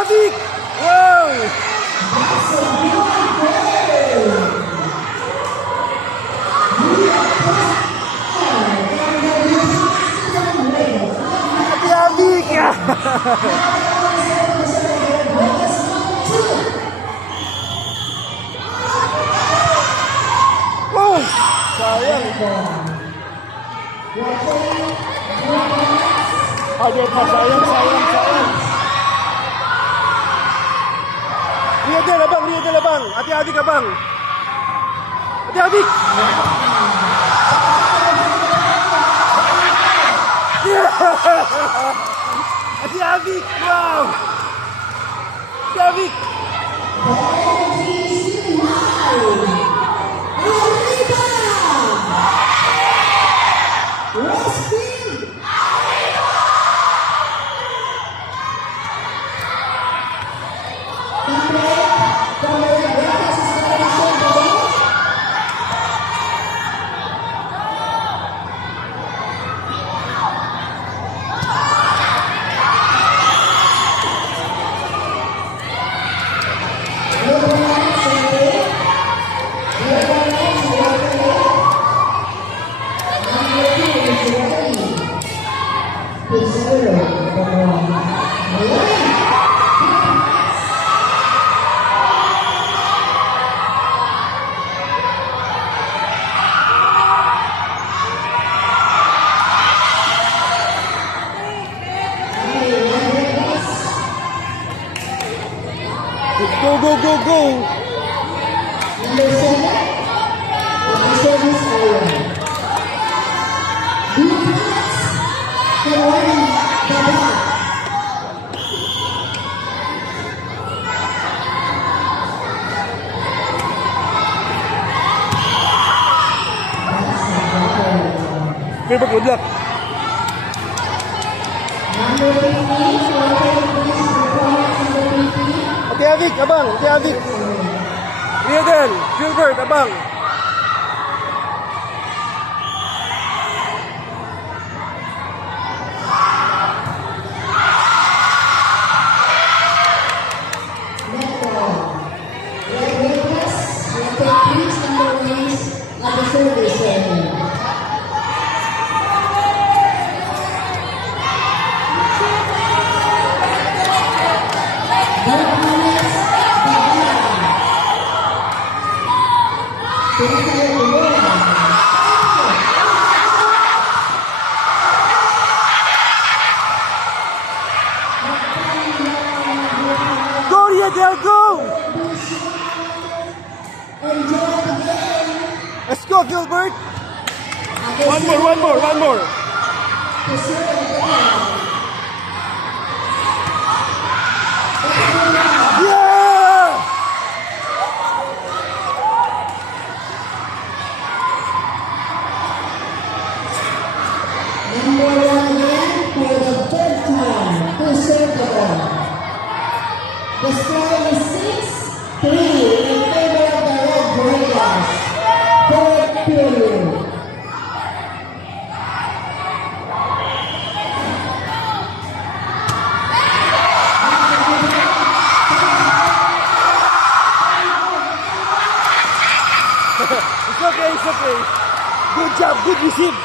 Adik! Wow! Adik! Oh! Sayang! Adik pa, sayang! Lihat abang, hati-hati abang. Hati-hati. Hati-hati, wow. Hati-hati. Go! Number 7, service area. Defense, Ferrari, Baba. Good luck. Number 15, Hati-hati, abang, hati-hati. Lihat Gilbert, abang. Go! Let's go, Gilbert! One more! Yeah! Number 1 again for the third time to serve the ball. The score is 6-3 in favor of the Red Gorillas. Third period. It's okay. Good job, good receive.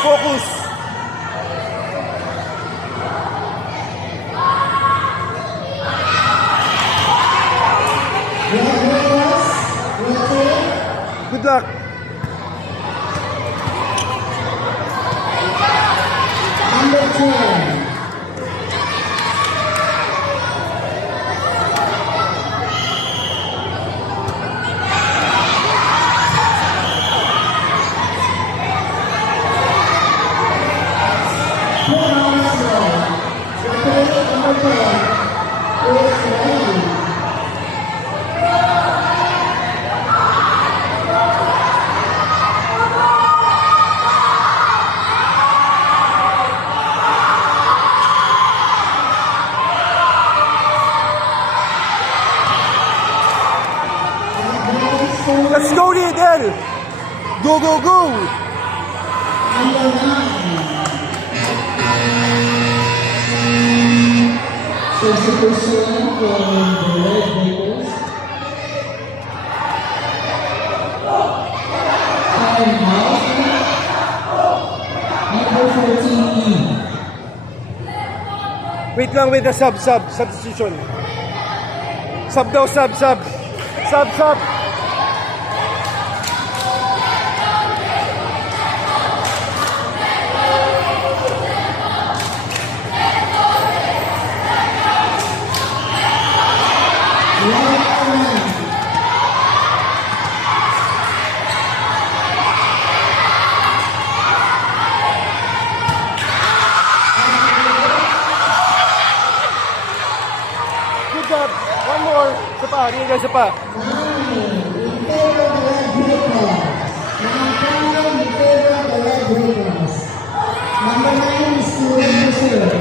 Focus. Good luck. Number 10. score, Let's go, Riddle! Go, go, go! number 9. Substitution for the Red Raiders. Time out. Number 14. Wait lang, wait na substitution. Sub daw, sub. Good job. One more. Isa pa, Riddle, isa pa. 9 in favor of the Red Raiders. Number 5 in favor of the Red Raiders. Number 9 is still in reserve.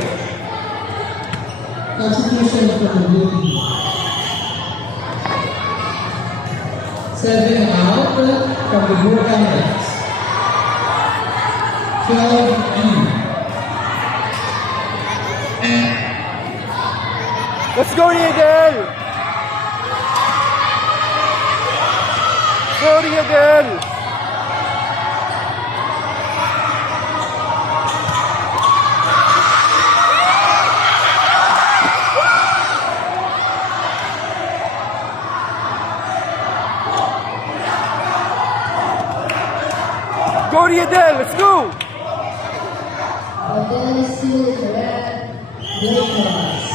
Substitution for the blue team. 7 out from the blue helmets. 12 in. Let's go, Riddle! Go, Riddle! Go, Riddle! Let's go! But then is still in the Red Raiders.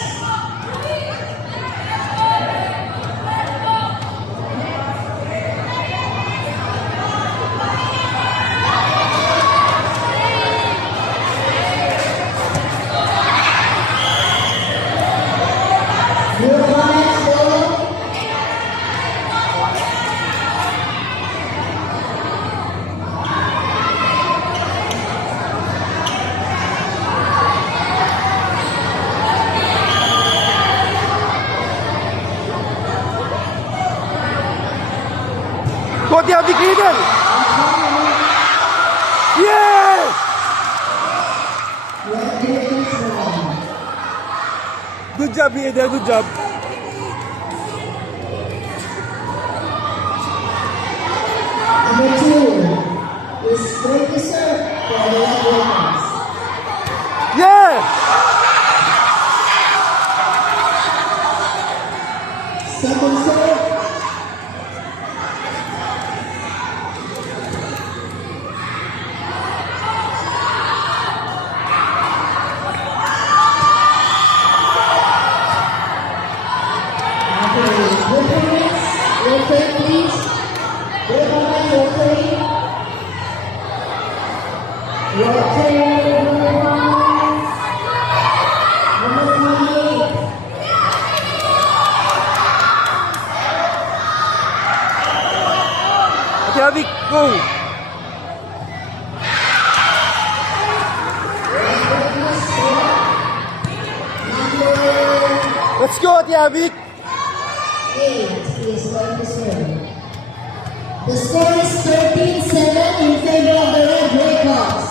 Your comments, Dolo? Go, Diablo Riddle! Yes! Red Raiders won. Good job, Riddle. Good job. Number 2 is Producer for the Red Raiders. Yeah! Second serve. Okay, rotate please. Rotate. Number 28. Diablo, go! Let's go, Diablo! 8 is going to serve. The score is 13-7 in favor of the Red Raiders.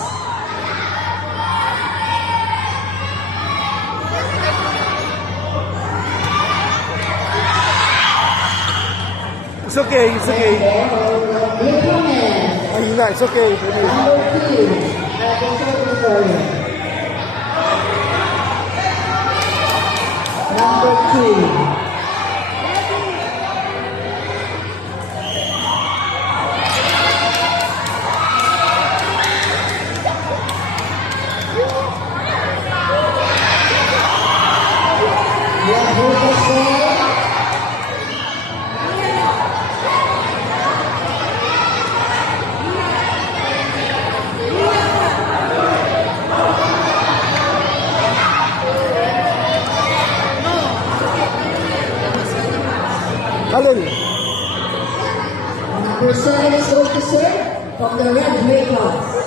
It's okay, it's okay. Newcomer, Ayun na, it's okay. number 2, at the service area. Number 2. Red Raiders serve. Alin? Number 7 is going to serve from the Red Raiders.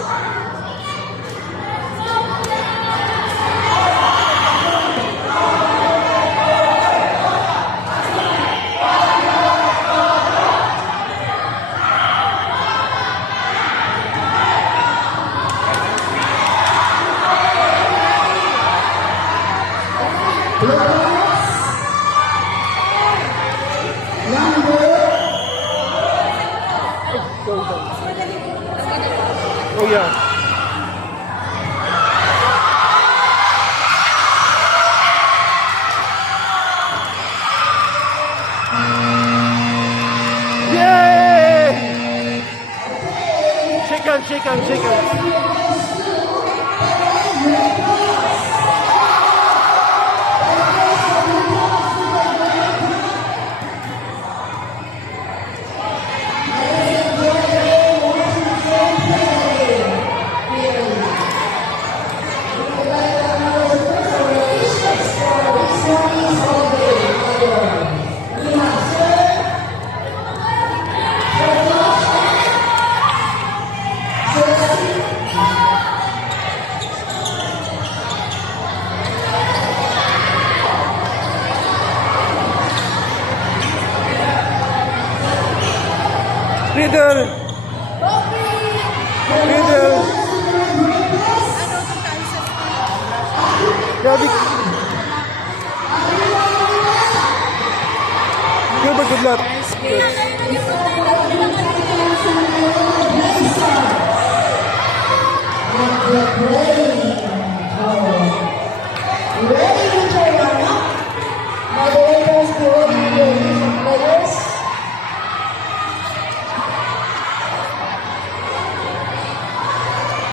Oh yeah. Yay! Shake hands. Riddle! Riddle! Grabe. Good luck.